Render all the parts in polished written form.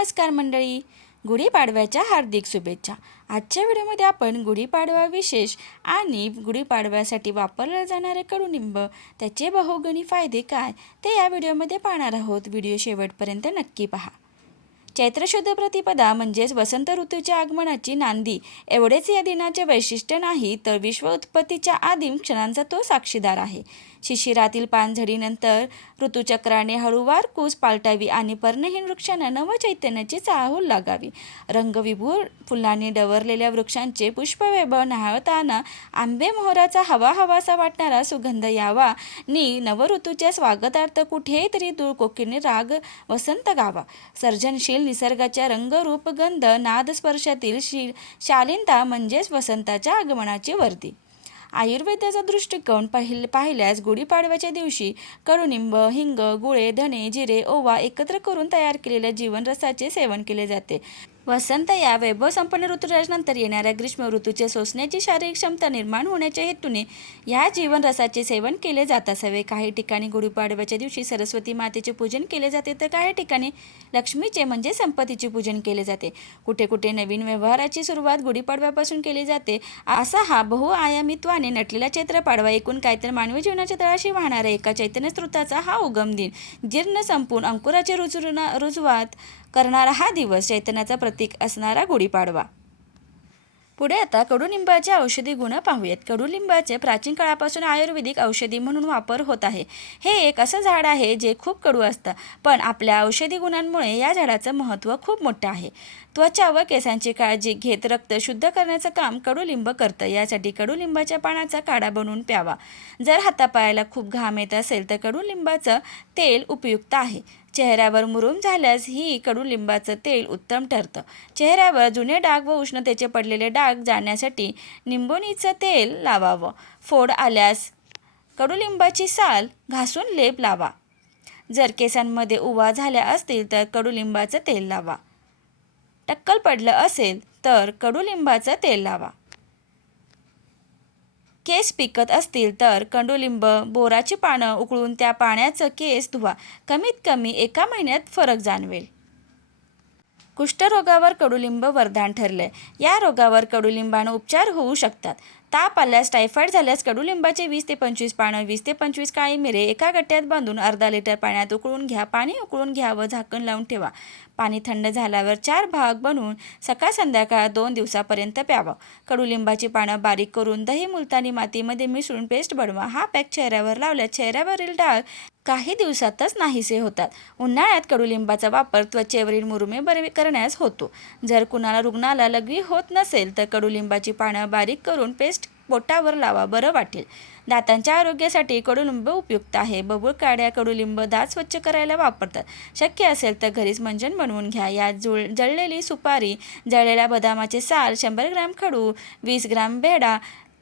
नमस्कार मंडळी, गुढीपाडव्याच्या हार्दिक शुभेच्छा. आजच्या व्हिडिओमध्ये आपण गुढीपाडवा विशेष आणि गुढीपाडव्यासाठी वापरले जाणारे कडुनिंब, त्याचे बहुगुणी फायदे काय ते या व्हिडिओमध्ये पाहणार आहोत. व्हिडिओ शेवटपर्यंत नक्की पहा. चैत्र शुद्ध प्रतिपदा म्हणजेच वसंत ऋतूच्या आगमनाची नांदी एवढेच या दिनाचे वैशिष्ट्य नाही, तर विश्व उत्पत्तीच्या आदिम क्षणांचा तो साक्षीदार आहे. शिशिरातील पानझडीनंतर ऋतुचक्राने हळूवार कूच पालटावी आणि पर्णहीन वृक्षांना नवचैतन्याची चाहूल लागावी. रंगविभूर फुलांनी डवरलेल्या वृक्षांचे पुष्पवैभव न्याहाळताना आंबे मोहराचा हवा हवासा वाटणारा सुगंध यावा नि नवऋतूच्या स्वागतार्थ कुठेतरी दूर कोकिळने राग वसंत गावा. सर्जनशील निसर्गाच्या रंगरूप गंध नादस्पर्शातील शालीनता म्हणजेच वसंताच्या आगमनाची वर्दी. आयुर्वेदाचा दृष्टिकोन पाहिल्यास गुढीपाडव्याच्या दिवशी कडुनिंब, हिंग, गुळे, धणे, जिरे, ओवा एकत्र करून तयार केलेल्या जीवनरसाचे सेवन केले जाते. वसंत या वैभवसंपन्न ऋतुराजानंतर येणाऱ्या ग्रीष्म ऋतूचे सोसण्याची शारीरिक क्षमता निर्माण होण्याच्या हेतूने या जीवनरसाचे सेवन केले जात असावे. काही ठिकाणी गुढीपाडव्याच्या दिवशी सरस्वती मातेचे पूजन केले जाते, तर काही ठिकाणी लक्ष्मीचे म्हणजे संपत्तीचे पूजन केले जाते. कुठे कुठे नवीन व्यवहाराची सुरुवात गुढीपाडव्यापासून केली जाते. असा हा बहुआयामीत्वाने नटलेला चैत्र पाडवा एकूण काय तर मानवी जीवनाच्या तळाशी वाहणाऱ्या एका चैतन्य स्रोताचा हा उगम दिन, जीर्ण संपून अंकुराची रुजवात करणारा हा दिवस, चैतन्याचा प्रतीक असणारा गुढीपाडवा. पुढे आता कडुलिंबाचे औषधी गुण पाहूयात. कडुलिंबाचे प्राचीन काळापासून आयुर्वेदिक औषधी म्हणून वापर होत आहे. हे एक असं झाड आहे जे खूप कडू असतं, पण आपल्या औषधी गुणांमुळे या झाडाचं महत्त्व खूप मोठं आहे. त्वचा व केसांची काळजी घेत रक्त शुद्ध करण्याचं काम कडुलिंब करतं. यासाठी कडुलिंबाच्या पानाचा काढा बनवून प्यावा. जर हातापायाला खूप घाम येत असेल तर कडुलिंबाचं तेल उपयुक्त आहे. चेहऱ्यावर मुरूम झाल्यास ही कडुलिंबाचं तेल उत्तम ठरतं. चेहऱ्यावर जुने डाग व उष्णतेचे पडलेले डाग जाण्यासाठी निंबोणीचं तेल लावावं. फोड आल्यास कडुलिंबाची साल घासून लेप लावा. जर केसांमध्ये उवा झाल्या असतील तर कडुलिंबाचं तेल लावा. टक्कल पडलं असेल तर कडुलिंबाचं तेल लावा. केस पिकत असतील तर कडुलिंब, बोराची पानं उकळून त्या पाण्याचं केस धुवा. कमीत कमी 1 महिन्यात फरक जाणवेल. कुष्ठरोगावर कडुलिंब वरदान ठरले. या रोगावर कडुलिंबानं उपचार होऊ शकतात. ताप आल्यास, टायफॉइड झाल्यास कडुलिंबाचे 20 ते 25 पानं, 20 ते 25 काळी मिरे एका गट्ट्यात बांधून अर्धा लिटर पाण्यात उकळून घ्या. पाणी उकळून घ्या व झाकण लावून ठेवा. पाणी थंड झाल्यावर 4 भाग बनवून सकाळ संध्याकाळ 2 दिवसापर्यंत प्यावं. कडुलिंबाची पानं बारीक करून दही मुलतानी मातीमध्ये मिसळून पेस्ट बनवा. हा पॅक चेहऱ्यावर लावल्यास चेहऱ्यावरील डाग काही दिवसातच नाहीसे होतात. उन्हाळ्यात कडुलिंबाचा वापर त्वचेवरील मुरुमे बरे करण्यास होतो. जर कुणाला रुग्णाला लघवी होत नसेल तर कडुलिंबाची पानं बारीक करून पेस्ट पोटावर लावा, बरं वाटेल. दातांच्या आरोग्यासाठी कडुलिंब उपयुक्त आहे. बबूळ काड्या कडुलिंब दात स्वच्छ करायला वापरतात. शक्य असेल तर घरीच मंजन बनवून घ्या. यात जळलेली सुपारी, जळलेल्या बदामाचे साल, 100 ग्रॅम खडू, 20 ग्रॅम बेडा,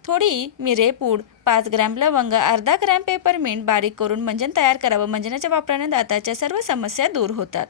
थोडी मिरेपूड, 5 ग्रॅम लवंग, अर्धा ग्रॅम पेपरमिंट बारीक करून मंजन तयार करावं. मंजनाच्या वापराने दाताच्या सर्व समस्या दूर होतात.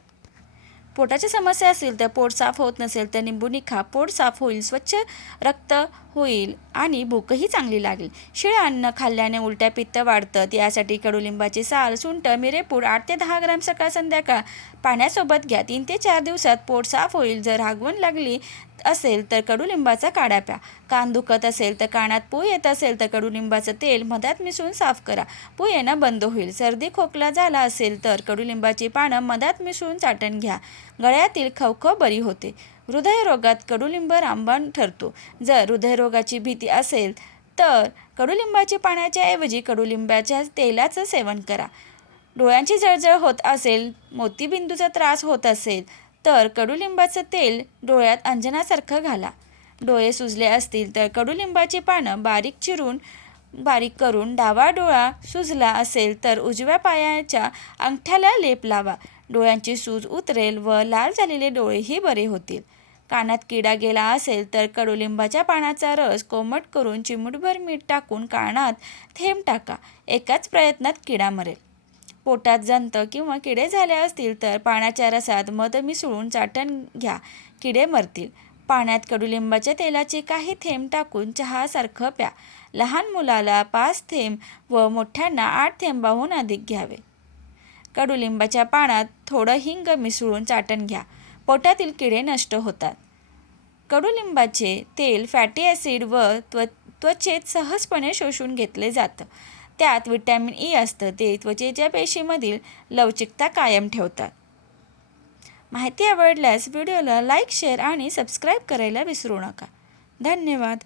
पोटाची समस्या असेल तर, पोट साफ होत नसेल तर निंबुनी खा. पोट साफ होईल, स्वच्छ रक्त होईल आणि भूकही चांगली लागेल. शिळं अन्न खाल्ल्याने उलट्या पित्त वाढतं. यासाठी कडुलिंबाची साल, सुंठ, मिरेपूड 8 ते 10 ग्रॅम सकाळ संध्याकाळ पाण्यासोबत घ्या. 3 ते 4 दिवसात पोट साफ होईल. जर हागवण लागली असेल तर कडुलिंबाचा काढा प्या. कान दुखत असेल तर, कानात पू येत असेल तर कडुलिंबाचं तेल मधात मिसळून साफ करा. पू येणं बंद होईल. सर्दी खोकला झाला असेल तर कडुलिंबाची पानं मधात मिसळून चाटण घ्या. गळ्यातील खवखव बरी होते. हृदयरोगात कडुलिंब रामबाण ठरतो. जर हृदयरोगाची भीती असेल तर कडुलिंबाच्या पाण्याच्या ऐवजी कडुलिंबाच्या तेलाचं सेवन करा. डोळ्यांची जळजळ होत असेल, मोतीबिंदूचा त्रास होत असेल तर कडुलिंबाचं तेल डोळ्यात अंजनासारखं घाला. डोळे सुजले असतील तर कडुलिंबाची पानं बारीक करून डावा डोळा सुजला असेल तर उजव्या पायाच्या अंगठ्याला लेप लावा. डोळ्यांची सूज उतरेल व लाल झालेले डोळेही बरे होतील. कानात किडा गेला असेल तर कडुलिंबाच्या पानाचा रस कोमट करून चिमूटभर मीठ टाकून कानात थेंब टाका. एकाच प्रयत्नात किडा मरेल. पोटात जंत किंवा किडे झाले असतील तर पाण्याच्या रसात मध मिसळून चाटण घ्या. किडे मरतील. पाण्यात कडुलिंबाच्या तेलाचे काही थेंब टाकून चहासारखं प्या. लहान मुलाला 5 थेंब व मोठ्यांना 8 थेंबाहून अधिक घ्यावे. कडुलिंबाच्या पानात थोडं हिंग मिसळून चाटण घ्या. पोटातील किडे नष्ट होतात. कडुलिंबाचे तेल फॅटी ॲसिड व त्वचेत सहजपणे शोषून घेतले जातं. त्यात व्हिटॅमिन ई असतं. ते त्वचेच्या पेशीमधील लवचिकता कायम ठेवतात. माहिती आवडल्यास व्हिडिओला लाईक, शेअर आणि सबस्क्राईब करायला विसरू नका. धन्यवाद.